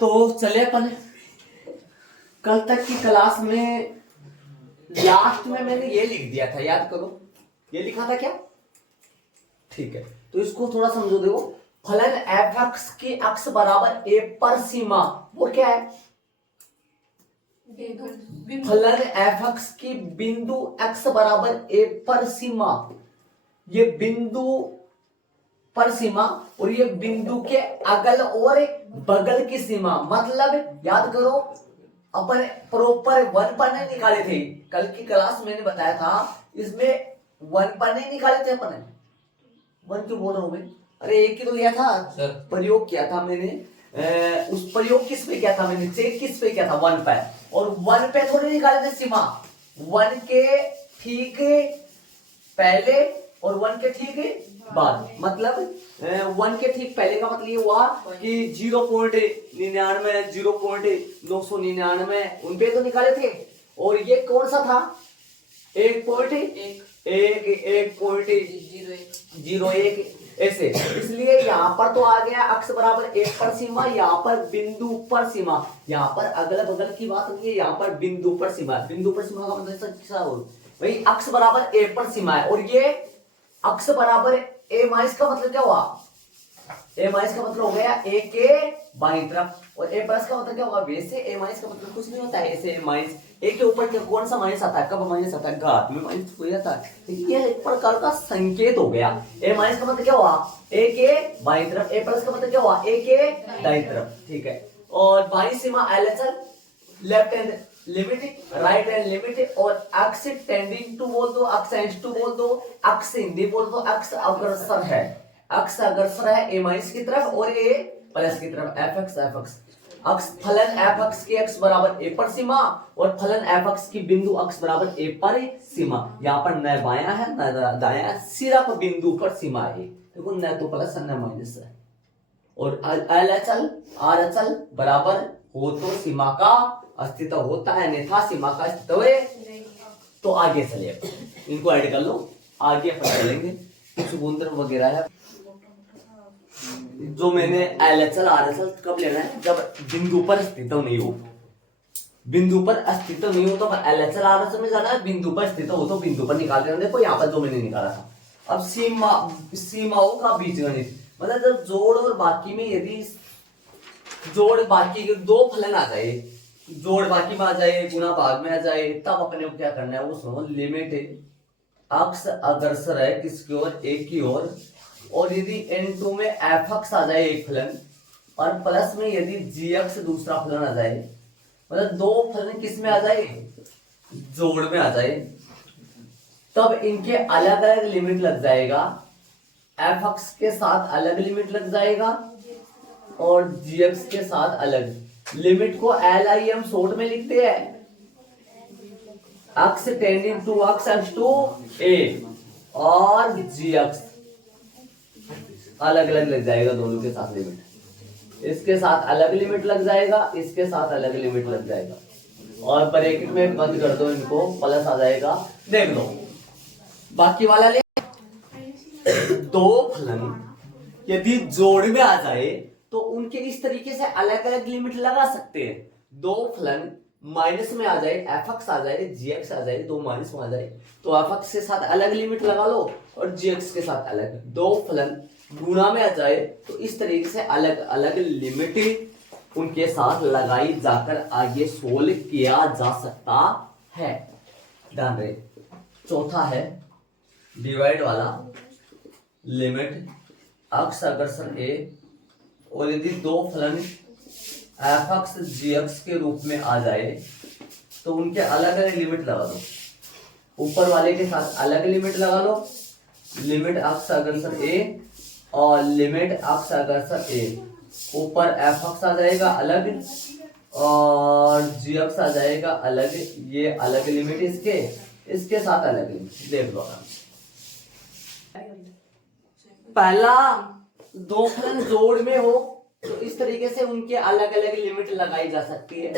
तो चले अपन कल तक की क्लास में लास्ट में मैंने ये लिख दिया था, याद करो। ये लिखा था क्या? ठीक है, तो इसको थोड़ा समझो। देखो, फलन एफ एक्स की अक्ष बराबर ए पर सीमा, वो क्या है? फलन एफ एक्स की बिंदु एक्स बराबर ए पर सीमा, ये बिंदु पर सीमा और ये बिंदु के अगल और बगल की सीमा। मतलब याद करो, अपन प्रॉपर वन पर नहीं निकाले थे कल की क्लास, मैंने बताया था इसमें वन पर नहीं निकाले थे अपन। वन क्यों बोल रहा हूं मैं? अरे एक ही तो लिया था सर, प्रयोग किया था मैंने। उस प्रयोग किस पे किया था मैंने? चेक किस पे किया था? वन पे। और वन पे थोड़ी निकाले थे सीमा, वन के ठीक पहले और वन के ठीक बाद। मतलब वन के ठीक पहले का मतलब ये हुआ कि 0.99 0.999 उन पे तो निकाले थे। और ये कौन सा था? 1.01 ऐसे। इसलिए यहाँ पर तो आ गया अक्ष बराबर एक पर सीमा, यहाँ पर बिंदु पर सीमा। यहाँ पर अगल बगल की बात नहीं है, यहाँ पर बिंदु पर सीमा। बिंदु पर सीमा का मतलब भाई अक्ष बराबर ए पर सीमा है। और ये अक्ष बराबर ए माइनस का मतलब क्या हुआ? ए माइनस का मतलब हो गया ए के बाईं तरफ, और ए प्लस का मतलब क्या होगा? वैसे ए माइनस का मतलब कुछ नहीं होता है, ऐसे ए माइनस। ए के ऊपर कौन सा माइनस आता है? कब माइनस आता है? घात में माइनस हो जाता है। तो ये एक प्रकार का संकेत हो गया। ए माइनस का मतलब क्या हुआ? ए के बाईं तरफ। ए प्लस का मतलब क्या हुआ? ए के दाईं तरफ। ठीक है। और बाईं सीमा LHL, left hand limit, right hand limit. और अक्ष टेंडिंग टू बोल दो, अक्ष एंड टू बोल दो, अक्ष हिंदी बोल दो, अक्ष अग्रसर है। अक्ष अग्रसर है ए माइनस की तरफ और ए प्लस की तरफ। एफ एक्स अक्ष फलन एफ एक्स की अक्ष बराबर ए पर सीमा और फलन एफ एक्स की बिंदु अक्ष बराबर ए पर सीमा। यहाँ पर न बायां है न दायां है, सिर्फ बिंदु पर सीमा है। देखो, न तो प्लस न माइनस है। और एल एचएल आर एचएल बराबर हो तो सीमा का अस्तित्व होता है, अन्यथा सीमा का अस्तित्व है। तो आगे चलिए, इनको ऐड कर लो, आगे अपन चलेंगे। कुछ गुंत्र वगैरह है जो मैंने एलएचएल आरएचएल कब लेना है? जब बिंदु पर अस्तित्व नहीं हो। बिंदु पर अस्तित्व नहीं हो तो एलएचएल आरएचएल में जाना है, बिंदु पर अस्तित्व हो तो बिंदु पर निकाल देना। देखो यहाँ पर जो मैंने निकाला था। अब सीमाओं का बीजगणित, मतलब जब जोड़ और बाकी में, यदि जोड़ बाकी के दो फलन आ जाए, जोड़ बाकी में आ जाए, गुणा भाग में आ जाए, तब अपने को क्या करना है वो सुनो। लिमिट अक्ष अग्रसर है किसकी ओर? एक की ओर। और यदि n2 में एफ एक्स आ जाए एक फलन, और प्लस में यदि जी एक्स दूसरा फलन आ जाए, मतलब दो फलन किस में आ जाए? जोड़ में आ जाए, तब इनके अलग अलग लिमिट लग जाएगा। एफ एक्स के साथ अलग लिमिट लग जाएगा और जी एक्स के साथ अलग लिमिट। को एल आई एम शॉर्ट में लिखते हैं, अक्ष टेंडिंग टू अक्ष एक्स टू ए, और जी एक्स अलग अलग लग जाएगा दोनों के साथ लिमिट। इसके साथ अलग लिमिट लग जाएगा, इसके साथ अलग लिमिट लग जाएगा। और ब्रैकेट में बंद कर दो इनको, प्लस आ जाएगा। देख लो बाकी वाला ले। दो फलन यदि जोड़ में आ जाए तो उनके इस तरीके से अलग अलग लिमिट लगा सकते हैं। दो फलन माइनस में आ जाए, एफ एक्स आ जाए, जी एक्स आ जाए, दो माइनस में आ जाए, तो एफ एक्स के साथ अलग लिमिट लगा लो और जी एक्स के साथ अलग। दो फलन गुणा में आ जाए तो इस तरीके से अलग अलग लिमिट उनके साथ लगाई जाकर आगे सोल्व किया जा सकता है। ध्यान रहे। चौथा है डिवाइड वाला, लिमिट अक्ष अग्रसर ए, और यदि दो फलन एफ एक्स जी एक्स के रूप में आ जाए तो उनके अलग अलग लिमिट लगा दो। ऊपर वाले के साथ अलग लिमिट लगा लो, लिमिट अक्ष अग्रसर ए और लिमिट अक्ष अग्रसर ए। ऊपर एफ एक्स आ जाएगा अलग और जी एक्स आ जाएगा अलग। ये अलग लिमिट इसके साथ अलग लिमिट। देख लो, पहला दो फलन जोड़ में हो तो इस तरीके से उनके अलग अलग लिमिट लगाई जा सकती है।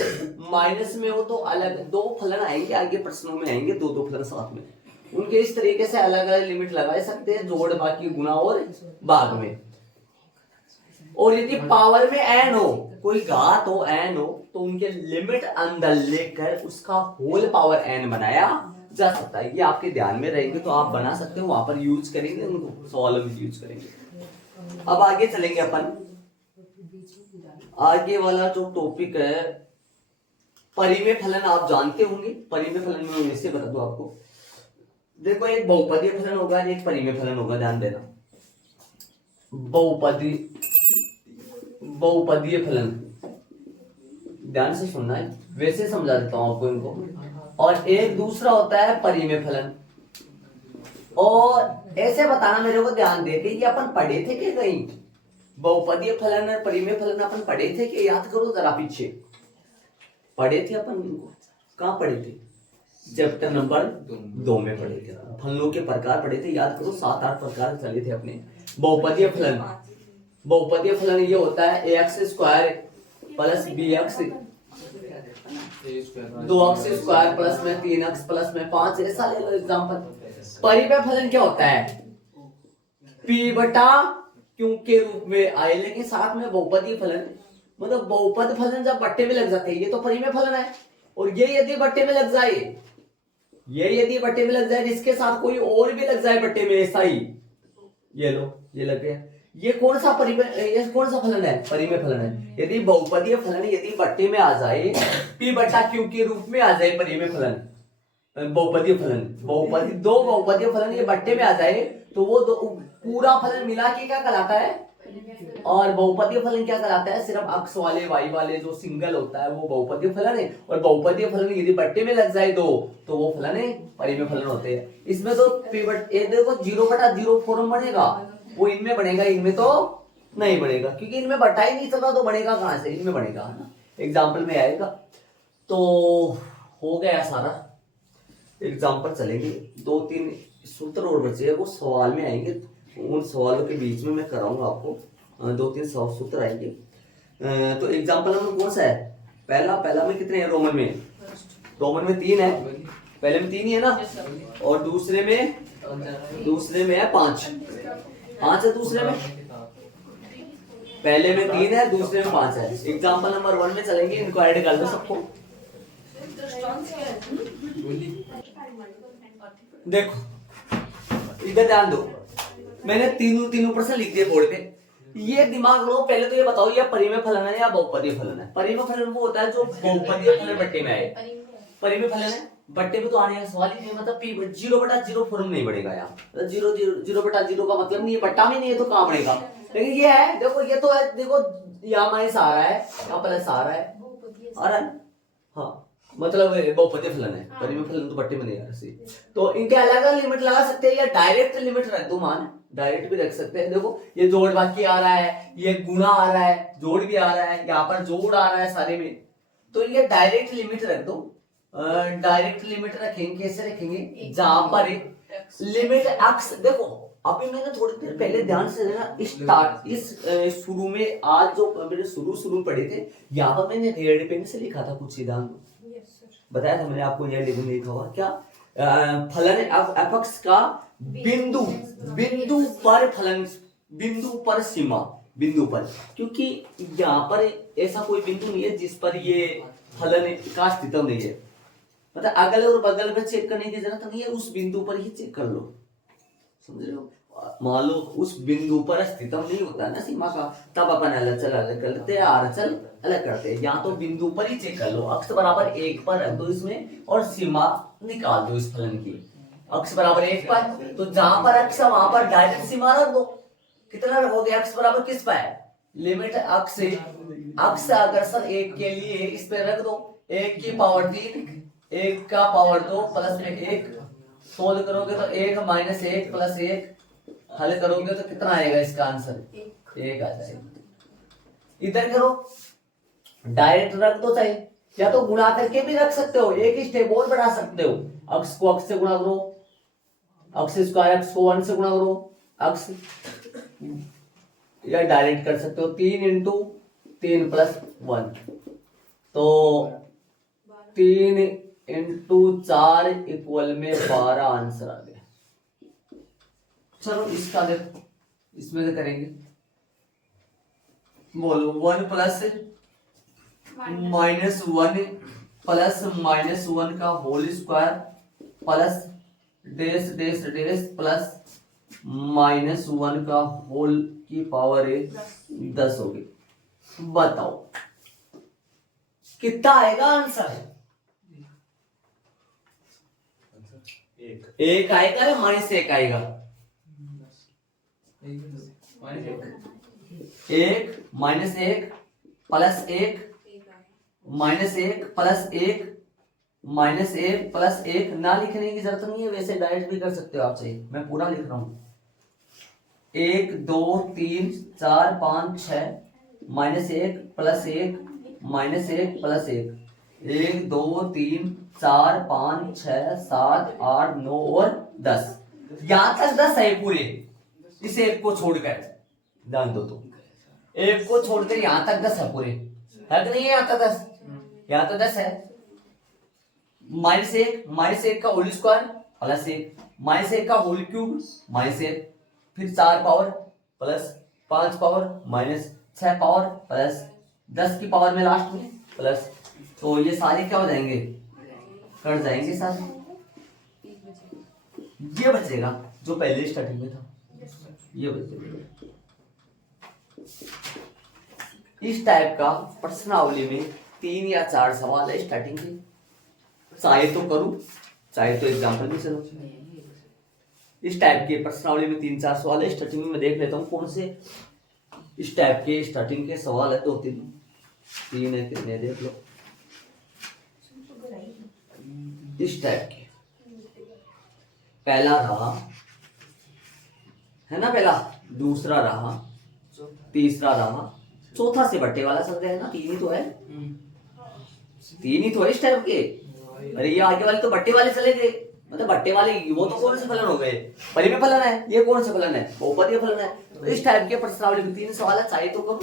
माइनस में हो तो अलग, दो फलन आएंगे आगे प्रश्नों में आएंगे, दो दो फलन साथ में, उनके इस तरीके से अलग अलग लिमिट लगा सकते हैं, जोड़ बाकी गुणा और भाग में। और यदि पावर में n हो, कोई घात हो n हो, तो उनके लिमिट अंदर लेकर उसका होल पावर n बनाया जा सकता है। ये आपके ध्यान में रहेंगे तो आप बना सकते हो, वहां पर यूज करेंगे, उनको सॉल्व में यूज करेंगे। अब आगे चलेंगे अपन। आगे वाला जो टॉपिक है परिमेय फलन, आप जानते होंगे। परिमेय फलन में मैं इसे बता दूं आपको। देखो एक बहुपदीय फलन होगा, एक परिमेय फलन होगा, ध्यान देना। बहुपदीय फलन, ध्यान से सुनना है, वैसे समझा देता हूं आपको इनको। और एक दूसरा होता है परिमेय फलन। और ऐसे बताना मेरे को ध्यान दे के, ये अपन पढ़े थे कि कहीं? बहुपदीय फलन और परिमेय फलन अपन पढ़े थे कि? याद करो जरा, पीछे पढ़े थे अपन इनको। कहाँ पढ़े थे? चैप्टर नंबर 2 में पढ़े थे। फलनों के प्रकार पढ़े थे, याद करो 7-8 प्रकार चले थे अपने। बहुपदीय फलन, बहुपदीय फलन ये होता है ax square plus bx, 2x square plus में 3x प्लस में 5, ऐसा ले लो एग्जांपल। परिमेय फलन क्या होता है? p बटा q के रूप में आए, लेकिन साथ में बहुपदीय फलन, मतलब बहुपद फलन जब बट्टे में लग जाते हैं, ये तो परिमेय फलन है। और ये यदि बट्टे में लग जाए, ये यदि बट्टे में लग जाए, इसके साथ कोई और भी लग जाए बट्टे में, ऐसा ही, ये लो, ये लग गया, ये कौन सा फलन है? परिमेय फलन है। यदि बहुपदीय फलन यदि बट्टे में आ जाए, p बटा q के रूप में आ जाए परिमेय फलन, बहुपदीय फलन, दो बहुपदीय फलन ये बट्टे में आ जाए, तो वो पूरा फलन मिला के क्या कहलाता है? और बहुपदीय फलन क्या कहलाता है? सिर्फ अक्ष वाले, वाई वाले जो सिंगल होता है वो बहुपदीय फलन है। और बहुपदीय फलन यदि बट्टे में लग जाए दो, तो वो फलन है, परिमेय फलन होते हैं। इसमें तो देखो 0/0 फॉर्म बनेगा, वो इनमें बनेगा, इनमें तो नहीं बनेगा, क्योंकि इनमें बटा ही नहीं चल रहा, तो बनेगा कहां से? इनमें बनेगा ना, एग्जाम्पल में आएगा। तो हो गया सारा, एग्जाम्पल चलेंगे, 2-3 सूत्र और बचे हैं, वो सवाल में आएंगे। उन सवालों के बीच में मैं कराऊंगा आपको, 2-3 सूत्र आएंगे। तो एग्जाम्पल नंबर कौन सा है? पहला में कितने हैं? रोमन में 3 है, पहले में 3 ही है ना, और दूसरे में है 5 है दूसरे में। पहले में 3 है, दूसरे में 5 है। एग्जाम्पल नंबर 1 में चलेंगे, इनको ऐड कर दो सबको। देखो इधर ध्यान दो, मैंने तीनों प्रश्न लिख दिए बोर्ड पे। ये दिमाग लो, पहले तो ये बताओ ये परिमेय फलन है या बहुपदीय फलन है? परिमेय फलन वो होता है जो बहुपदीय फलन बट्टे में आए। परिमेय फलन है बट्टे में तो आने का सवाल ही नहीं, मतलब p 0/0 फॉर्म नहीं बढ़ेगा यहाँ, 0/0 का मतलब नहीं है, बट्टा में नहीं है तो कहाँ बढ़ेगा? लेकिन ये है, देखो ये तो है, देखो यहाँ माइनस आ रहा है, यहाँ प्लस आ रहा है, और हाँ मतलब बहुपदीय फलन है। परिमेय फलन तो बट्टे में नहीं आ रहा। तो इनके अलग अलग लिमिट लगा सकते हैं, या डायरेक्ट लिमिट रख दो, मान डायरेक्ट भी रख सकते हैं। देखो ये जोड़ बाकी आ रहा है, ये गुणा आ रहा है, जोड़ भी आ रहा है, यहाँ पर जोड़ आ रहा है सारे में, तो ये डायरेक्ट लिमिट रख दो। डायरेक्ट लिमिट रखेंगे, कैसे रखेंगे? जहां पर लिमिट एक्स, देखो अभी मैंने थोड़ी देर पहले ध्यान से इस शुरू में, आज जो मैंने शुरू में पढ़े थे, यहाँ पर मैंने रेड पेन से लिखा था कुछ सिद्धांत, बताया था मैंने आपको, ये लिखा हुआ क्या? फलन एफ का बिंदु पर फलन, बिंदु पर सीमा, बिंदु पर, क्योंकि यहाँ पर ऐसा कोई बिंदु नहीं है जिस पर ये फलन का अस्तित्व नहीं है, मतलब अगल और बगल में चेक करने की जरूरत नहीं है, उस बिंदु पर ही चेक कर लो, समझ रहे हो? मान लो उस बिंदु पर अस्तित्व नहीं होता ना सीमा का, तब अपन अलग कर लेते हैं, आरचल अलग करते हैं। यहाँ तो बिंदु पर ही चेक कर लो, अक्ष बराबर 1 पर रख दो इसमें, और सीमा निकाल दो इस फलन की। अक्ष बराबर 1 पर, तो जहां पर अक्ष है वहां पर डायरेक्ट सीमा रख दो। कितना रखोगे? अक्ष बराबर किस पर है? लिमिट अक्ष अग्रसर 1 के लिए इस पे रख दो, 1 की पावर 3, 1 का पावर 2 प्लस में 1, सोल्व करोगे तो 1 - 1 प्लस 1, हल करोगे तो कितना आएगा? इसका आंसर 1 आ जाएगा। इधर करो, डायरेक्ट रख दो, चाहे या तो गुणा करके भी रख सकते हो, एक स्टेप और बढ़ा सकते हो। अक्ष को अक्ष से गुणा करो, अक्ष स्क्वायर अक्ष को 1 से गुणा करो, अक्ष, या डायरेक्ट कर सकते हो 3 × 3 + 1, तो 3 × 4 = 12 आंसर आ गया। चलो इसका देखो, इसमें से करेंगे बोलो 1 प्लस माइनस 1 प्लस माइनस 1 का होल स्क्वायर प्लस डेस डेस डेस प्लस माइनस 1 का होल की पावर 10 होगी। बताओ कितना आएगा आंसर? एक आएगा या माइनस एक आएगा? एक माइनस एक प्लस एक माइनस एक प्लस एक माइनस एक प्लस एक। ना लिखने की जरूरत नहीं है, वैसे डायरेक्ट भी कर सकते हो आप। सही, मैं पूरा लिख रहा हूं। 1 2 3 4 5 6 माइनस एक प्लस एक माइनस एक प्लस एक। 1 2 3 4 5 6 7 8 9 और 10। यहां तक 10 है पूरे, इस एक को छोड़कर ध्यान दो। तो एक को छोड़कर यहां तक 10 है पूरे, है कि नहीं है? यहाँ तक 10, यहाँ तो 10 है। माइनस एक का होल स्क्वायर प्लस एक माइनस एक का होल क्यूब माइनस एक, फिर 4 power plus 5 power minus 6 power plus 10 की पावर में लास्ट में प्लस। तो ये सारे क्या हो जाएंगे? कट जाएंगे सारे। ये बचेगा जो पहले स्टार्टिंग में था, ये बचेगा। इस टाइप का प्रश्नावली में 3 या 4 सवाल है स्टार्टिंग के। चाहे तो करूं, चाहे तो एग्जाम्पल भी चलो। इस टाइप के प्रश्नावली में 3-4 सवाल है स्टार्टिंग में। देख लेता हूं कौन से इस टाइप के स्टार्टिंग के सवाल है। 2-3 है, कितने देख लो। इस टाइप के पहला रहा है ना, पहला, दूसरा रहा, तीसरा रहा, चौथा से बट्टे वाला सकते है ना। 3 ही तो है, 3 ही तो है इस टाइप के। अरे ये आगे वाले तो बट्टे वाले चले गए, मतलब बट्टे वाले वो तो कौन से फलन हो गए? परिमेय फलन है। ये कौन से फलन है? बहुपदीय फलन है। तो इस टाइप के प्रश्नावली में 3 सवाल है। चाहे तो कब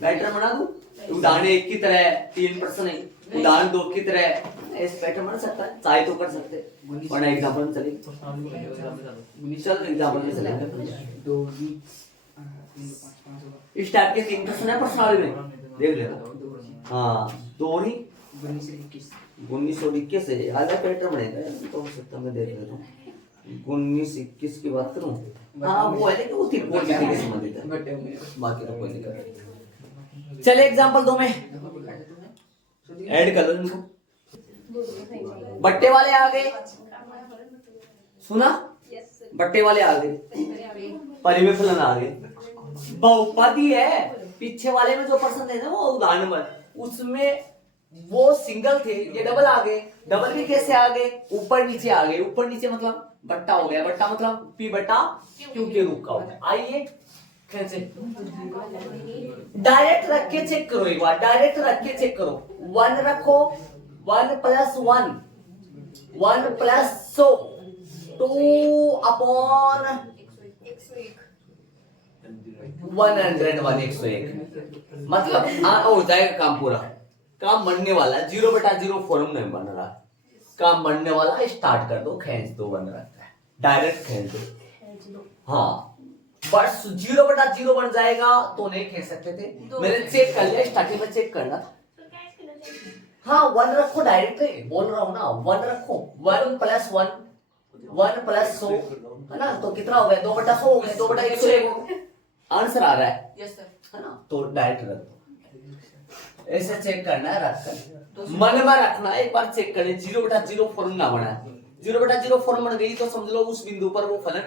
पैटर्न बना दूं, उदाहरण 1 की तरह 3 प्रश्न है, उदाहरण 2 की तरह इस पैटर्न बन सकता है। चाहे तो कर सकते हैं, वरना एग्जांपल में चलेंगे। चल एग्जांपल में चलेंगे। इस टाइप के 3 प्रश्न है प्रश्नावली में, देख लेना। हाँ, दोहरी 1921 से आधा पैटर्न बनेगा तो हो सकता मैं देख लेता हूँ। 1921 की बात करूँ, हाँ वो है लेकिन वो त्रिकोण के संबंधित है, बाकी तो कोई नहीं। चले एग्जांपल 2 में ऐड कर लो इनको। बट्टे वाले आ गए, सुना? बट्टे वाले आ गए, परिमेय फलन आ गए, बहुपदी है। पीछे वाले में जो प्रश्न थे ना वो उदाहरण नंबर, उसमें वो सिंगल थे, ये डबल आ गए। डबल भी कैसे आ गए? ऊपर नीचे आ गए। ऊपर नीचे मतलब बट्टा हो गया, बट्टा मतलब पी बट्टा क्यू के रूप का हो गया। आइए कैसे डायरेक्ट रख के चेक करो, एक बार डायरेक्ट रख के चेक करो। 1 रखो, 1 + 1 1 + 2 अपॉन 101 101 मतलब हो जाएगा काम पूरा। काम बनने वाला 0/0 फॉर्म में बन रहा है। काम बनने वाला स्टार्ट कर दो, खींच दो, बन रहा है डायरेक्ट खींच दो। हाँ बस 0/0 बन जाएगा तो नहीं खींच सकते थे, मैंने चेक कर लिया, स्टार्टिंग में चेक करना था। हाँ 1 रखो, डायरेक्ट बोल रहा हूँ ना, 1 रखो, 1 + 1 1 + 100 है ना, तो कितना हो गया? 2/100 हो गया, 2/101 आंसर आ रहा है, यस सर, है ना। तो डायरेक्ट रख दो, ऐसे चेक करना है, रख कर मन में रखना है, एक बार चेक कर ले। 0/0 फॉर्म ना बना है, 0/0 फॉर्म बन गई तो समझ लो उस बिंदु पर वो फलन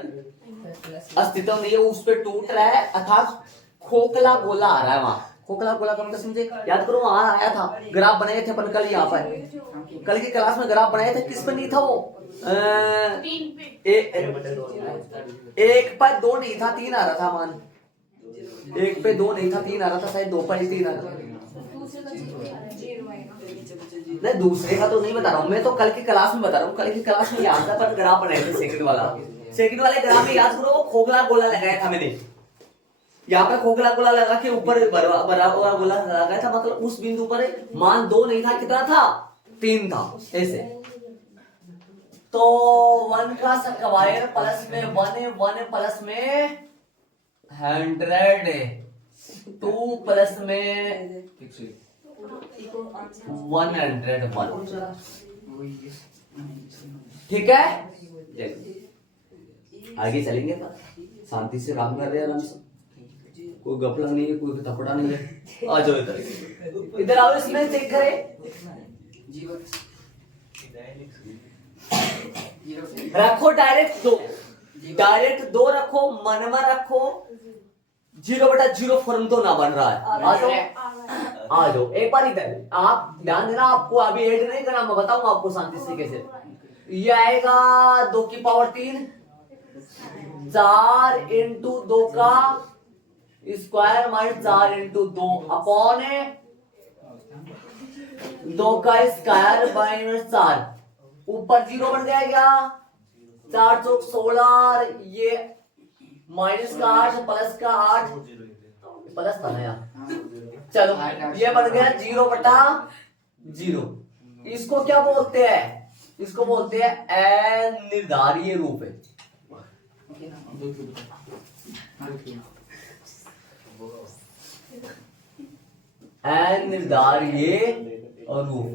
अस्तित्व नहीं है, उस पे टूट रहा है, अर्थात खोखला गोला आ रहा है वहां। खोखला गोला का मतलब समझे? याद करो वहां आया था, ग्राफ बनाए थे अपन कल, यहाँ पर कल की क्लास में ग्राफ बनाए थे, किस पे नहीं था वो? 1 पर 2 नहीं था, 3 आ रहा था मान। 1 पे 2 नहीं था, 3 आ रहा था, शायद 2 पर 3 आ रहा था। नहीं दूसरे का तो नहीं बता रहा हूँ मैं, तो कल की क्लास में बता रहा हूँ। कल की क्लास में याद था, पर ग्राफ बनाए थे सेकंड वाले ग्राफ में, याद करो खोखला गोला लगाया था मैंने। यहाँ पे खोखला गोला लगा के ऊपर बराबर गोला लगाया था, मतलब उस बिंदु पर मान 2 नहीं था, कितना था? 3 था, ऐसे। तो 1 का स्क्वायर प्लस में 1 1 प्लस में 100 2 प्लस में 101। ठीक है, आगे चलेंगे शांति से काम कर रहे हैं आराम से, कोई गपला नहीं है, कोई थपड़ा नहीं है। आ जाओ इधर, इधर आओ, इसमें चेक करें। रखो डायरेक्ट दो रखो, मन में रखो। 0/0 फॉर्म तो ना बन रहा है। आ जाओ एक बार इधर, आप ध्यान देना, आपको अभी ऐड नहीं करना, मैं बताऊंगा आपको शांति से कैसे। ये आएगा 2 की पावर 3, 4 इंटू 2 का स्क्वायर माइनस 4 इंटू 2 अपॉन 2 का स्क्वायर माइनस 4, ऊपर 0 बन जाएगा। 4 चौक 16, ये माइनस का 8 प्लस का 8, प्लस था ना यार। चलो ये बन गया 0/0। इसको क्या बोलते हैं? इसको बोलते हैं अनिर्धारीय रूप है। अनिर्धारीय रूप।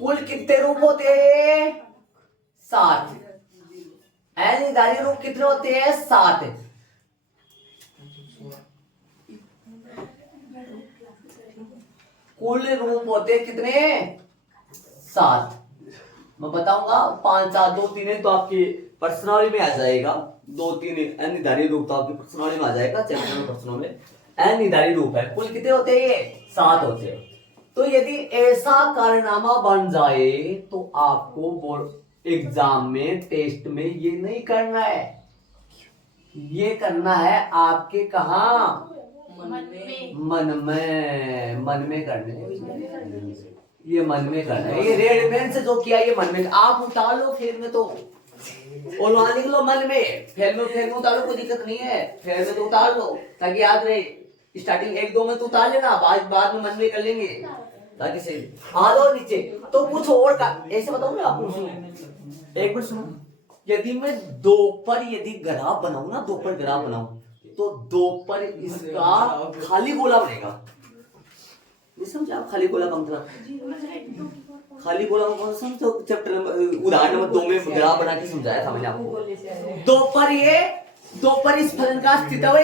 कुल कितने रूप होते हैं? 7। अनिर्धारीय रूप कितने होते हैं? 7। कुल रूप होते हैं कितने? 7। मैं बताऊंगा 5 4 2 3 है तो आपकी पर्सनालिटी में आ जाएगा। 2 3 अनिर्धारित रूप तो आपकी पर्सनालिटी में आ जाएगा। चैप्टर में प्रश्नों में अनिर्धारित रूप है। कुल कितने होते हैं? 7 होते हैं। तो यदि ऐसा कारनामा बन जाए तो आपको बोर्ड एग्जाम में, टेस्ट में ये नहीं करना है, ये करना है आपके कहाँ? मन में करने। ये मन में करना है। ये रेडमैन से जो किया ये मन में, आप उतार लो फेर में तो, और वहां लिख लो मन में, फेर में उतार लो, कोई दिक्कत नहीं है। फेर में तो उतार लो ताकि याद रहे। स्टार्टिंग 1 2 में तो उतार लेना, बाद में मन में कर लेंगे ताकि सही। आ लो नीचे। तो कुछ और का ऐसे बताऊं मैं आपको, सुनो एक बार सुनो। यदि मैं 2 पर यदि ग्राफ बनाऊं ना, 2 पर ग्राफ बनाऊं तो 2 पर इसका खाली गोला बनेगा। ये समझे आप? खाली गोला का मतलब, खाली गोला को समझो। चैप्टर उदाहरण नंबर 2 में ग्राफ बना के समझाया था मैंने आपको। 2 पर ये, 2 पर इस फलन का अस्तित्व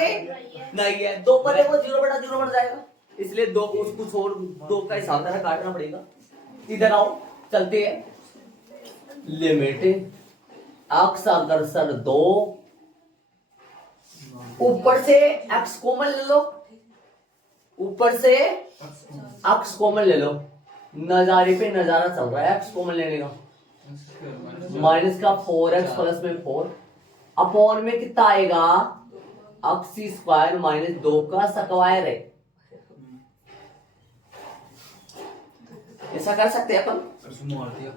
नहीं है। 2 पर वो 0/0 बन जाएगा, इसलिए 2 को कुछ और 2 का हिसाब तरह काटना पड़ेगा। इधर आओ, चलते हैं। लिमिट x अग्रसर 2, ऊपर से x कॉमन ले लो, ऊपर से x कॉमन ले लो। नजारे पे नजारा चल रहा है, x कॉमन लेने का। माइनस का 4x प्लस में 4 अपॉन में कितना आएगा? x स्क्वायर माइनस 2 का स्क्वायर है। ऐसा कर सकते हैं अपन।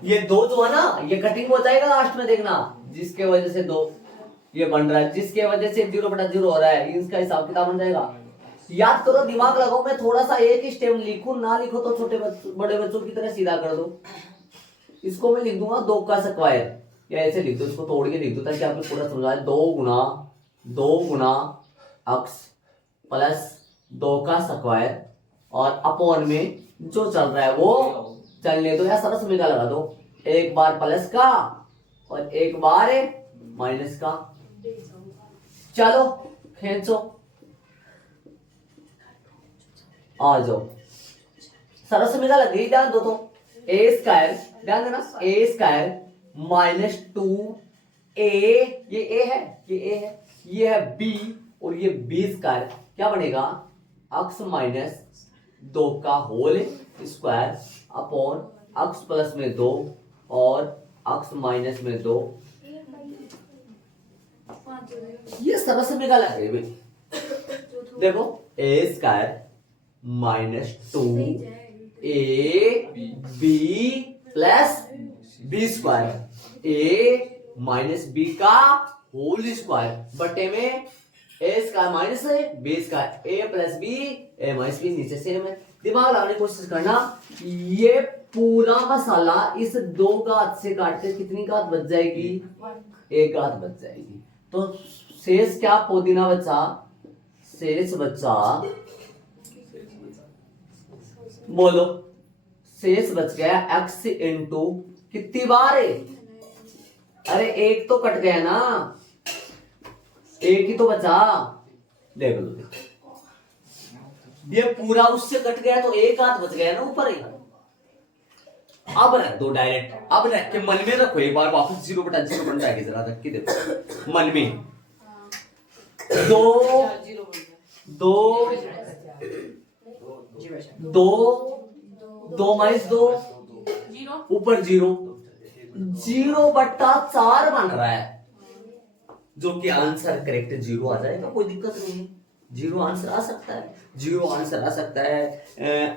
ये 2 जो है ना, ये कटिंग हो जाएगा लास्ट में, देखना। जिसके वजह से 2 ये बन रहा है, जिसके वजह से 0/0 हो रहा है, इसका हिसाब किताब बन जाएगा। याद करो, दिमाग लगाओ। मैं थोड़ा सा एक ही स्टेप लिखूं ना लिखो तो छोटे बड़े बच्चों की तरह सीधा कर दो। इसको मैं लिख दूंगा 2 का स्क्वायर, या ऐसे लिख दो, इसको तोड़ के लिख दो ताकि आपको पूरा समझ आए। 2 गुना x प्लस 2 का स्क्वायर और अपॉन में जो चल रहा है वो चलने दो, या सरस में लगा दो। एक बार प्लस का और एक बार माइनस का। चलो खींचो, आ जाओ। सरस में लग गई, ध्यान दो। तो a स्क्वायर, ध्यान देना, a स्क्वायर माइनस 2a, ये a है, ये है b, और ये b स्क्वायर क्या बनेगा? x माइनस 2 का whole square upon x plus में 2 और x माइनस में 2। ये सरस में लग रही है। देखो a square minus 2a b plus b square, a minus b का होल स्क्वायर बटे में a square minus b square, a plus b a minus b, नीचे सेम है। दिमाग लगाने की कोशिश करना। ये पूरा मसाला इस 2 घात से काट के कितनी घात बच जाएगी? 1 घात बच जाएगी। तो शेष क्या पुदीना बचा? शेष बचा बोलो, शेष बच गया x इंटू कितनी बार है? अरे एक तो कट गया ना, एक ही तो बचा। देख लो, ये पूरा उससे कट गया तो एक हाथ बच गया ना ऊपर ही। अब रख दो डायरेक्ट, अब रख के मन में रखो एक बार, वापस 0/0 बन जाएगी। जरा रख के देखो मन में, दो दो दो दो माइनस दो, ऊपर 0, 0/4 बन रहा है, जो कि आंसर करेक्ट 0 आ जाएगा, कोई दिक्कत नहीं है। 0 आंसर आ सकता है, 0 आंसर आ सकता है,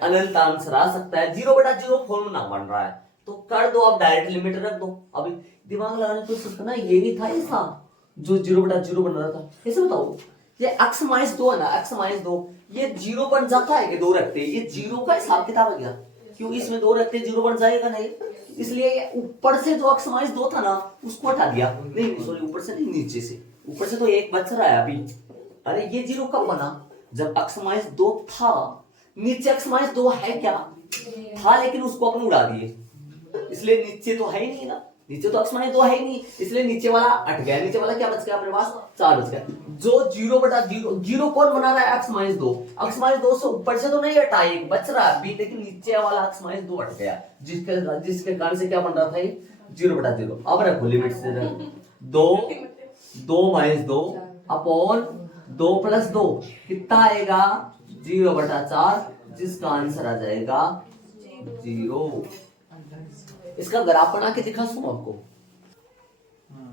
अनंत आंसर आ सकता है। 0/0 फॉर्मूला बन रहा है तो कर दो, अब डायरेक्ट लिमिट रख दो। अभी दिमाग लगाने की कोशिश करना, ये नहीं था ऐसा जो 0/0 बन रहा था। ऐसे बताओ, ये x माइनस 2 है ना, x माइनस 2, ये 0 बन जाता है कि 2 रखते, ये 0 का हिसाब किताब है क्या? क्यों इसमें 2 रखते 0 बन जाएगा नहीं, इसलिए ऊपर से जो x माइनस 2 था ना उसको हटा दिया। नहीं सॉरी, ऊपर से नहीं, नीचे से। ऊपर से तो एक बच रहा है अभी। अरे ये 0 कब बना? जब x माइनस 2 था। नीचे x माइनस 2 है क्या? था, लेकिन उसको अपने उड़ा दिए, इसलिए नीचे तो है ही नहीं ना, नीचे तो x माइनस 2 है ही नहीं, इसलिए नीचे वाला हट गया। नीचे वाला क्या बच गया अपने पास? 4 बच गया। जो 0/0, 0 कौन बना रहा है? x minus 2। x माइनस 2 से ऊपर से तो नहीं हटा, एक बच रहा है अभी, लेकिन नीचे वाला x माइनस 2 हट गया, जिसके कारण से क्या बन रहा था ये? 0/0। अब रखो लिमिट से, 2 माइनस 2 अपॉन 2 प्लस 2 कितना आएगा? 0/4, जिसका आंसर आ जाएगा 0। इसका ग्राफ बना के दिखा सूं आपको।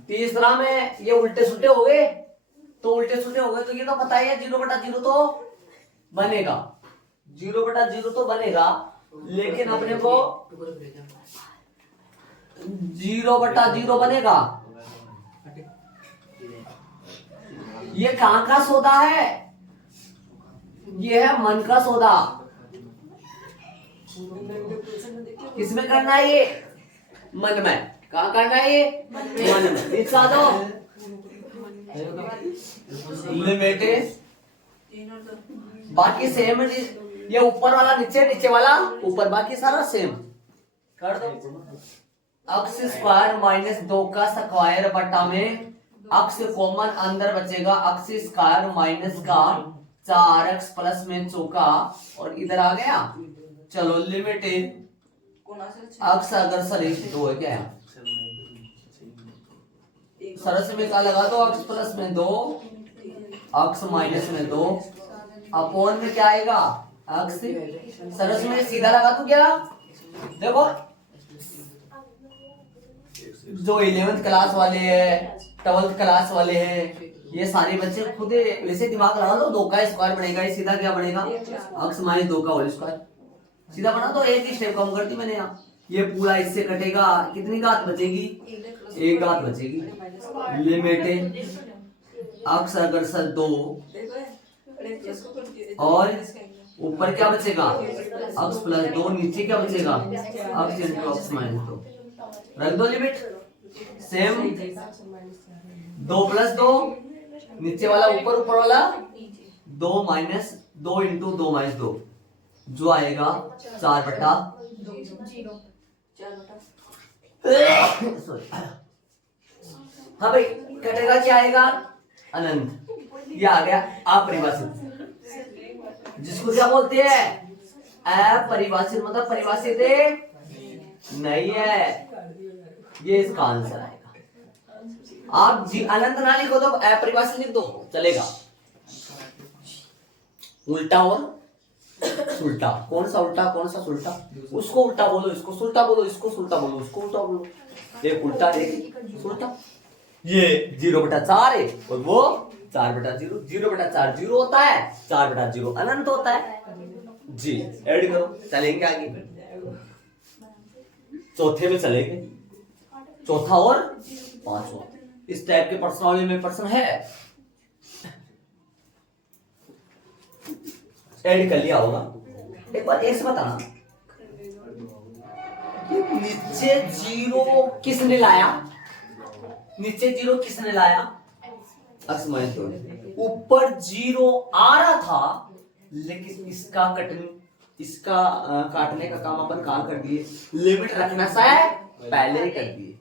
तीसरा में ये उल्टे सुल्टे हो गए, तो उल्टे सुल्टे हो गए तो ये तो पता ही है 0/0 तो बनेगा, 0/0 तो बनेगा, लेकिन अपने को 0/0 बनेगा। ये कहां का सौदा है? ये है मन का सौदा। किसमें करना है ये? मन में। कहां करना है ये? मन में। नीचे आ जाओ, लिमिट बाकी सेम, ये ऊपर वाला नीचे, नीचे वाला ऊपर, बाकी सारा सेम कर दो। x स्क्वायर माइनस 2 का स्क्वायर बटा में x कॉमन अंदर बचेगा, x स्क्वायर माइनस का 4x प्लस में चौका, और इधर आ गया। चलो लिमिट x अगर सरिश 2 है क्या है, सरस में क्या लगा दो, x प्लस में 2, x माइनस में 2, अपॉन में क्या आएगा? x सरस में सीधा लगा दो क्या? देखो जो 11th क्लास वाले हैं, 12th क्लास वाले हैं, ये सारे बच्चे खुद वैसे दिमाग लगा दो। 2 का स्क्वायर बनेगा, ये सीधा क्या बनेगा? x माइनस 2 का होल स्क्वायर। सीधा बना तो एक ही स्टेप कम कर दी मैंने यहाँ। ये पूरा इससे कटेगा, कितनी घात बचेगी? एक घात बचेगी। लिमिट x अगर सर 2 और ऊपर क्या बचेगा? x प्लस 2, नीचे क्या बचेगा? x into x minus 2। रख दो लिमिट सेम, 2 प्लस 2, नीचे वाला ऊपर, ऊपर वाला 2 माइनस 2 इंटू 2 माइनस 2, जो आएगा 4/2। हाँ भाई, कटेगा क्या आएगा? अनंत। ये आ गया अपरिभाषित, जिसको क्या बोलते हैं? अपरिभाषित, मतलब परिभाषित नहीं है, ये इसका आंसर आएगा। आप अनंत ना लिखो तो अपरिभाषित लिख दो, चलेगा। उल्टा और सुल्टा, कौन सा उल्टा कौन सा सुल्टा? उसको उल्टा बोलो, इसको सुल्टा बोलो, इसको सुल्टा बोलो, उसको उल्टा बोलो। एक उल्टा एक सुल्टा। ये 0/4 है और वो 4/0। 0/4 0 होता है, 4/0 अनंत होता है जी। ऐड करो, चलेंगे आगे। चौथे में चलेंगे, चौथा और पांचवा। इस टाइप के प्रश्नावली में प्रश्न है, ऐड कर लिया होगा। एक बार ऐसे बताना, नीचे 0 किसने लाया? नीचे 0 किसने लाया? x minus 2। ऊपर 0 आ रहा था, लेकिन इसका कटनी इसका काटने का काम अपन कहाँ कर दिए, लिमिट रखना सा है पहले ही कर दिए।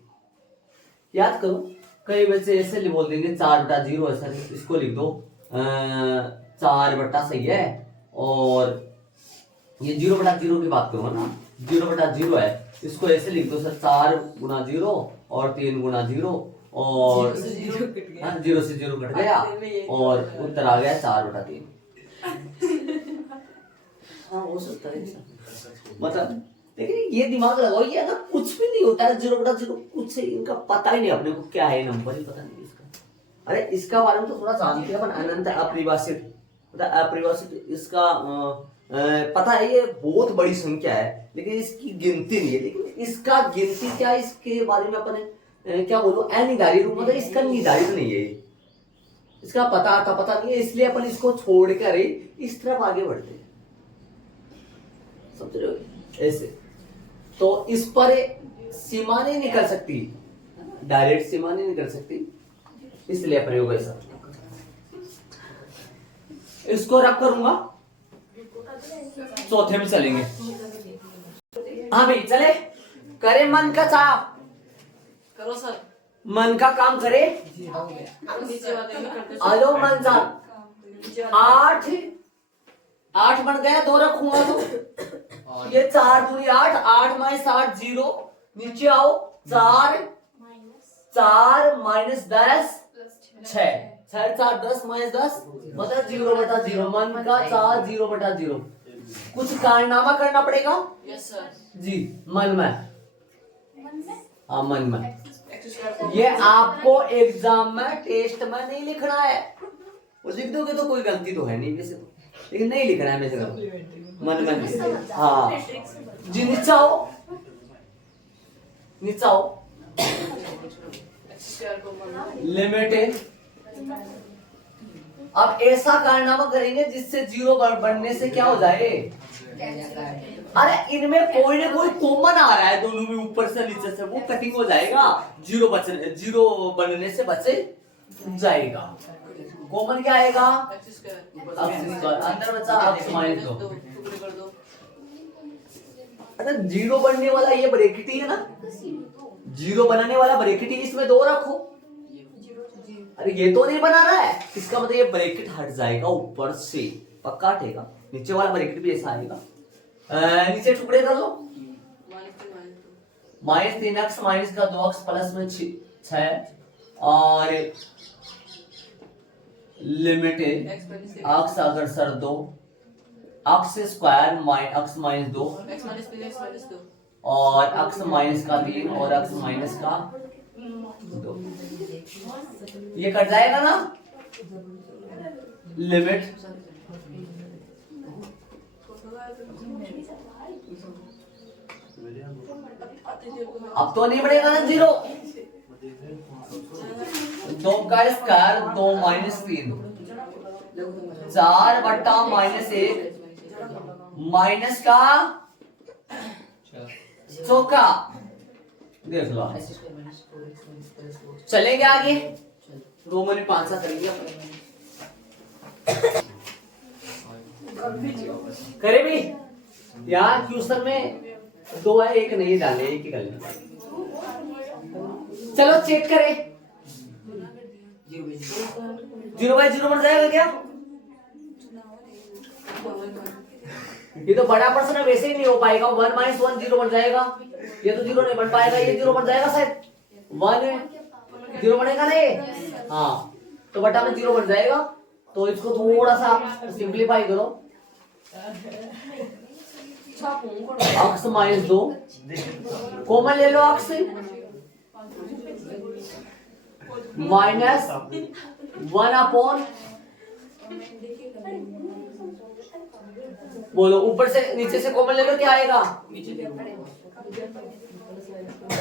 याद करो, कई बच्चे ऐसे बोल देंगे 4/0 है सर, इसको लिख दो 4 सही है, और ये 0/0 की बात करूंगा ना, 0/0 है, इसको ऐसे लिख दो सर 4×0 और 3×0 और 0 से 0 कट गया और उत्तर आ गया 4/3। हाँ हो सकता है मतलब, लेकिन ये दिमाग लगाओ, ये ना कुछ भी नहीं होता है 0/0, कुछ इनका पता ही नहीं अपने को क्या है, नंबर ही पता नहीं इसका। अरे इसका बारे में तो थोड़ा जानते हैं अपन, अनंत अपरिभाषित, मतलब अपरिभाषित इसका पता है ये बहुत बड़ी संख्या है, लेकिन इसकी गिनती नहीं है। लेकिन इसका गिनती क्या, इसके बारे में अपन क्या बोलो, अनिर्धारित रूप, मतलब इसका निर्धारित नहीं है, इसका पता नहीं है, इसलिए अपन इसको छोड़ कर इस तरफ आगे बढ़ते हैं, समझ रहे हो ऐसे। तो इस पर सीमा नहीं निकल सकती, डायरेक्ट सीमा नहीं निकल सकती, इसलिए प्रयोग ऐसा। इसको रख करूंगा, चौथे में चलेंगे। हाँ भाई चले, करे मन का चाह, करो सर, मन का काम करे। आलो मन सा 8 बन गया, 2 रखूंगा तो ये 4×2 8, 8 - 8 0, नीचे आओ 4 - 10 6, 6 4 10 - 10 मतलब 0/0, मन का 4 0/0। कुछ कारनामा करना पड़ेगा। यस सर जी, मन में, हाँ मन में। ये आपको एग्जाम में टेस्ट में नहीं लिखना है, वो लिख दोगे तो कोई गलती तो है नहीं वैसे तो, लेकिन नहीं लिखना है वैसे तो, मन में। हाँ जी, नीचे आओ, नीचे आओ, लिमिट है। अब ऐसा कारनामा करेंगे जिससे 0 बनने से क्या हो जाए, अरे इनमें कोई ना कोई कॉमन आ रहा है दोनों में, ऊपर से नीचे से, वो कटिंग हो जाएगा, 0 बनने से बचे जाएगा। कॉमन क्या आएगा, अंदर बचा x - 2। अरे 0 बनने वाला ये ब्रैकेट ही है ना, 0 बनाने वाला ब्रैकेट ही, इसमें 2 रखो। अरे ये तो नहीं बना रहा है, इसका मतलब ये ब्रैकेट हट जाएगा ऊपर से, पक्का हटेगा, नीचे वाला ब्रैकेट भी ऐसा आएगा। नीचे टुकड़े कर लो, -3x - 2x प्लस में 6 और लिमिट x अगर सर 2 x स्क्वायर x - 2 और x - का 3 और x - का 2, ये कट जाएगा ना, लिमिट अब तो नहीं बढ़ेगा ना 0, 2 का स्क्वायर 2 - 3 4/-1 माइनस का चौका, देख लो चलेंगे आगे, 2 में 5 सा करेंगे करे भी यार, क्वेश्चन में 2 है 1 नहीं डाले, 1 ही कर लेना। चलो चेक करें, 0/0 बन जाएगा क्या, ये तो बड़ा प्रश्न है, वैसे ही नहीं हो पाएगा। 1 - 1 0 बन जाएगा, ये तो 0 नहीं बन पाएगा, ये 0 बन जाएगा शायद, 1 0 बनेगा नहीं, हाँ तो बटा में 0 बन जाएगा। तो इसको थोड़ा सा सिंप्लीफाई करो, x - 2 कॉमन ले लो, x -1 बोलो, ऊपर से नीचे से कॉमन ले लो, क्या आएगा,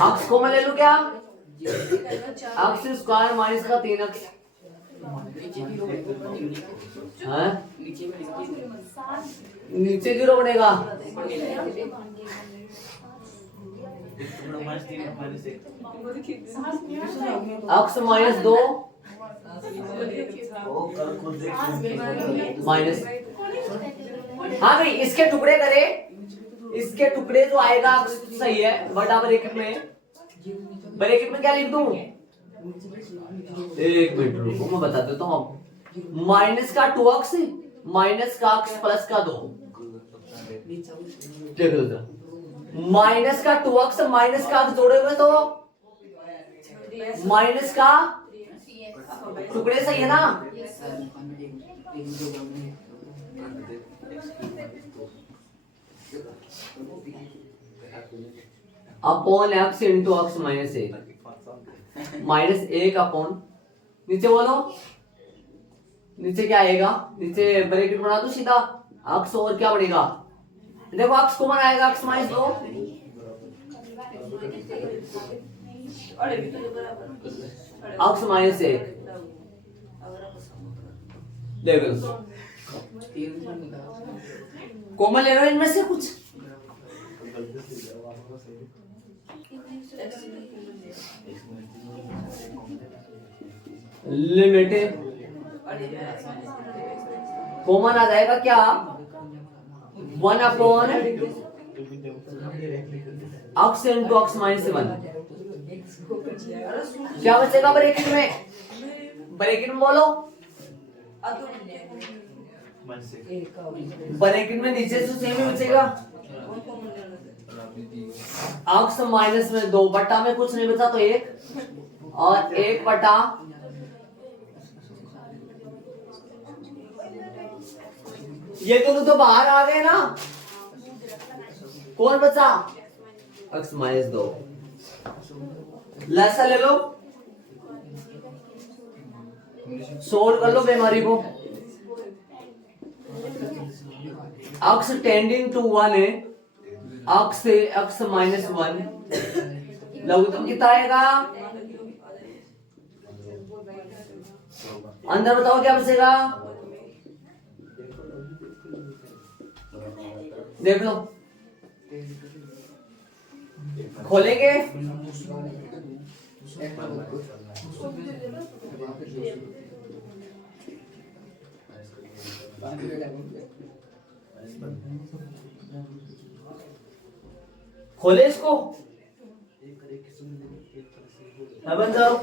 x कॉमन ले लो, क्या x स्क्वायर माइनस का 3x, नीचे 0 बनेगा, x - 2 माइनस हाँ भाई इसके टुकड़े करे, इसके टुकड़े जो आएगा सही है, बटा ब्रैकेट में क्या लिख दूं? एक मिनट रुको मैं बता देता हूँ। माइनस का 2x माइनस का x प्लस का 2, देखो माइनस का 2x माइनस का x जोड़े हुए तो माइनस का टुकड़े सही है ना? Upon x into x minus 1, minus 1 upon, नीचे बोलो नीचे क्या आएगा? नीचे ब्रैकेट बना दो सीधा, x और क्या बनेगा? देखो x कॉमन आएगा, x माइनस 2, x माइनस 1, देखो कॉमन ले लो इनमें से कुछ। लिमिट कॉमन आ जाएगा क्या? 1 upon x into x minus 1, क्या बचेगा ब्रैकेट में? ब्रैकेट में बोलो, ब्रैकेट में नीचे से सेम ही बचेगा, x माइनस में 2, बटा में कुछ नहीं बचा तो 1, और 1 बटा ये दोनों तो बाहर आ गए ना, कौन बचा? x माइनस 2, लसा ले लो, सोल्व कर लो बीमारी को। x टेंडिंग टू 1 है, x से x माइनस 1, लघुत्तम कितना आएगा? अंदर बताओ क्या बचेगा? देख लो, खोलेंगे खोले इसको, बन जाओ।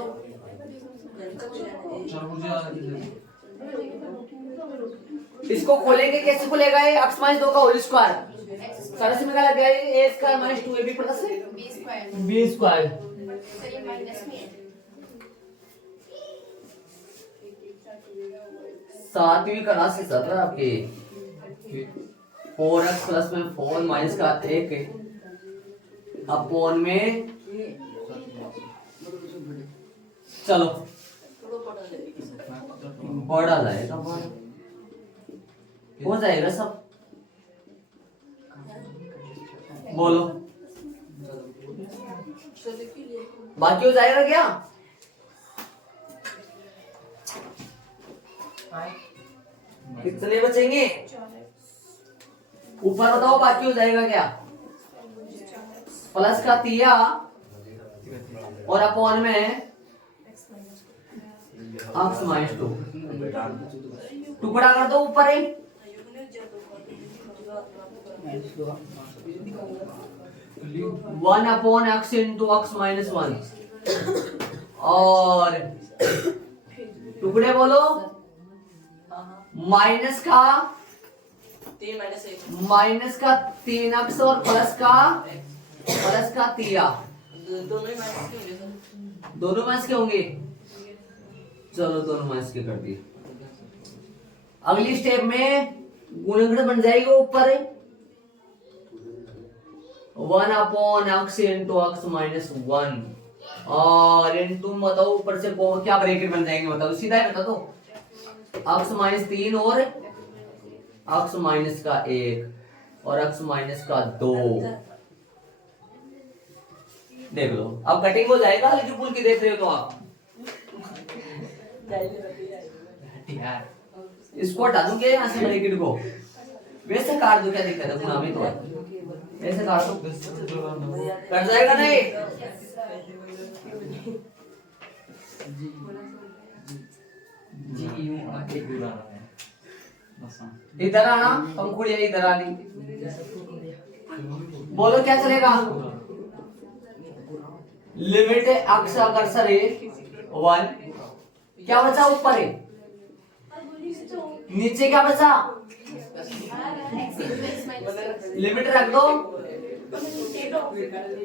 इसको खोलेंगे, कैसे खुलेगा ये? x माइनस 2 का होल स्क्वायर, सरस में क्या लग गया? a square minus 2ab plus b square, सातवीं क्लास से चल रहा है आपके। 4x प्लस में 4 माइनस का 1 अपॉन में, चलो बड़ा जाएगा, हो जाएगा सब, बोलो बाकी हो जाएगा क्या? कितने बचेंगे? ऊपर बताओ बाकी हो जाएगा क्या? प्लस का 3 और अपॉन में x माइनस 2, टुकड़ा कर दो ऊपर ही, one upon x into x minus 1, और टुकड़े बोलो माइनस का 3x और प्लस का 3, दोनों माइनस के होंगे, चलो दोनों माइनस के कर दिए। अगली स्टेप में गुणनखंड बन जाएगी ऊपर 1 upon x into x minus 1, और तुम बताओ ऊपर से क्या ब्रैकेट बन जाएंगे? बताओ सीधा ही बता दो, x माइनस 3 और x माइनस का 1 और x माइनस का 2, देख लो अब कटिंग हो जाएगा। हल्की फुल्की देख रहे हो तो आप, इसको हटा दूं क्या यहाँ से ब्रैकेट को? वैसे काट दो, क्या दिक्कत है? गुना में तो है, वैसे काट दो, कट जाएगा नहीं? इधर आना, पंखुड़िया इधर आनी। बोलो क्या चलेगा? लिमिट अक्ष अग्रसर है 1, क्या बचा ऊपर है, नीचे क्या बचा? लिमिट रख दो,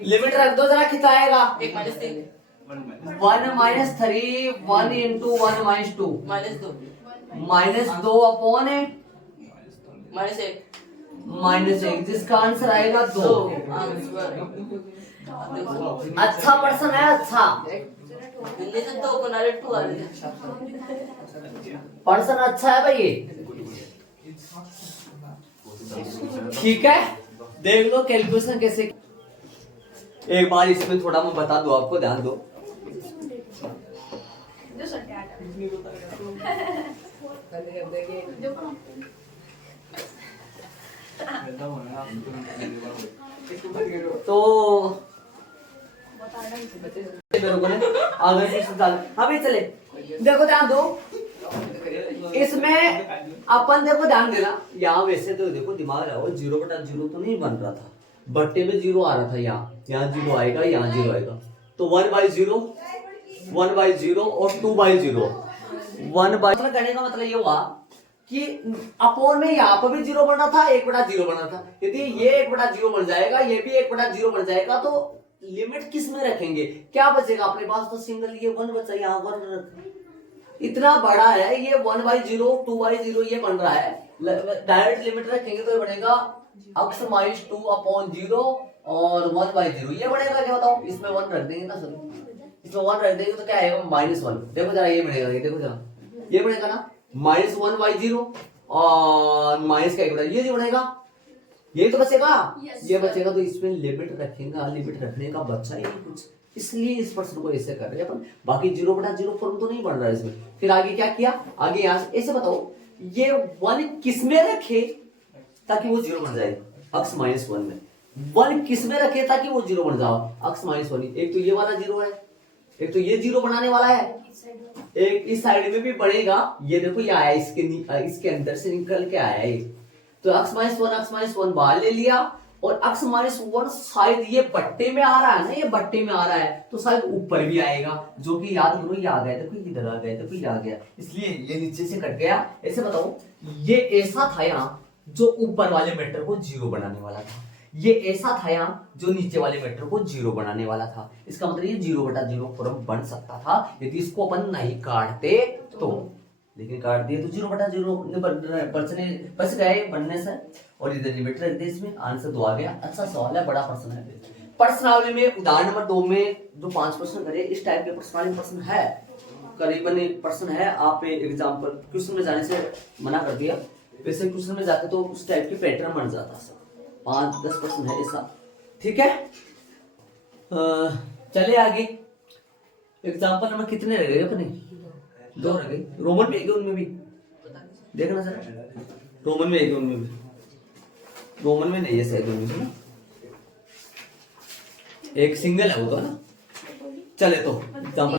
लिमिट रख दो जरा, कितना आएगा? 1 minus 3 1 minus 3, 1 into 1 minus 2, minus 2 upon है माइनस 1 -1, जिसका आंसर आएगा 2। 2 आंसर। अच्छा पर्सन है, अच्छा हिंदी से 2 को नारे 2 आ रही है। पर्सन अच्छा है भाई ये। ठीक है, देख लो कैलकुलेशन कैसे। एक बार इसमें थोड़ा मैं बता दूं आपको, ध्यान दो। तो अभी चले, देखो ध्यान दो इसमें। अपन देखो ध्यान देना, यहाँ वैसे तो देखो दिमाग लगाओ, 0/0 तो नहीं बन रहा था, बट्टे में 0 आ रहा था। यहाँ 0 आएगा, यहाँ 0 आएगा, तो 1/0, 1/0 और 2/0। 1/0 करने का मतलब ये हुआ कि अपोन में यहाँ पर भी 0 बन रहा था, 1/0 बन रहा था। यदि ये 1/0 बन जाएगा, ये भी 1/0 बन जाएगा, तो लिमिट किस में रखेंगे? क्या बचेगा अपने पास? तो सिंगल ये 1 बचा, यहाँ 1 इतना बड़ा है, ये 1/0, 2/0 ये बन रहा है। डायरेक्ट लिमिट रखेंगे तो ये बनेगा x माइनस 2/0 और 1/0 ये बनेगा। क्या बताओ? इसमें 1 रख देंगे ना सर, इसमें 1 रख देंगे तो क्या आएगा? -1। देखो जरा, ये बनेगा, ये देखो जरा, ये बनेगा ना -1/0 और माइनस का 1/0, ये जो बनेगा, ये तो बचेगा, ये बचेगा। तो इसमें लिमिट रखेगा, लिमिट रखने का बच्चा ही नहीं कुछ, इसलिए इस प्रश्न को ऐसे कर रहे हैं अपन। बाकी 0/0 फॉर्म तो नहीं बन रहा है इसमें। फिर आगे क्या किया? आगे यहाँ से ऐसे बताओ, ये 1 किस में रखे ताकि वो 0 बन जाए? x -1 में 1 किस में रखे ताकि वो 0 बन जाए? x -1। एक तो ये वाला 0 है, एक तो ये 0 बनाने वाला है, एक इस साइड में भी बढ़ेगा। ये देखो ये आया, इसके अंदर से निकल के आया ये, तो x -1 बाहर ले लिया, और x -1 शायद ये बट्टे में आ रहा है ना, ये बट्टे में आ रहा है, तो शायद ऊपर भी आएगा, जो कि याद करो ये आ गया, देखो इधर आ गया, देखो ये आ गया, इसलिए ये नीचे से कट गया। ऐसे बताओ, ये ऐसा था यहाँ जो ऊपर वाले मैटर को 0 बनाने वाला था, ये ऐसा था यहाँ जो नीचे वाले मैटर को 0 बनाने वाला था। इसका मतलब ये 0/0 फॉर्म बन सकता था यदि इसको अपन नहीं काटते तो, लेकिन काट दिए तो 0/0 बच गए बनने से, और इधर लिमिट रख दी। इसमें आंसर 2 आ गया। अच्छा सवाल है, बड़ा प्रश्न है। प्रश्नावली में उदाहरण नंबर 2 में जो 5 प्रश्न करे, इस टाइप के प्रश्नावली प्रश्न है, करीबन प्रश्न है। आप एग्जाम्पल क्वेश्चन में जाने से मना कर दिया, वैसे क्वेश्चन में जाते तो उस टाइप की पैटर्न बन जाता सर। 5-10 प्रश्न है ऐसा, ठीक है। चले आगे। एग्जाम्पल नंबर कितने रह गए अपने? 2 रह गए। रोमन में उनमें भी देखना सर, रोमन में उनमें भी, रोमन में नहीं है शायद उनमें ना, एक सिंगल है वो तो ना। चले तो एग्जाम्पल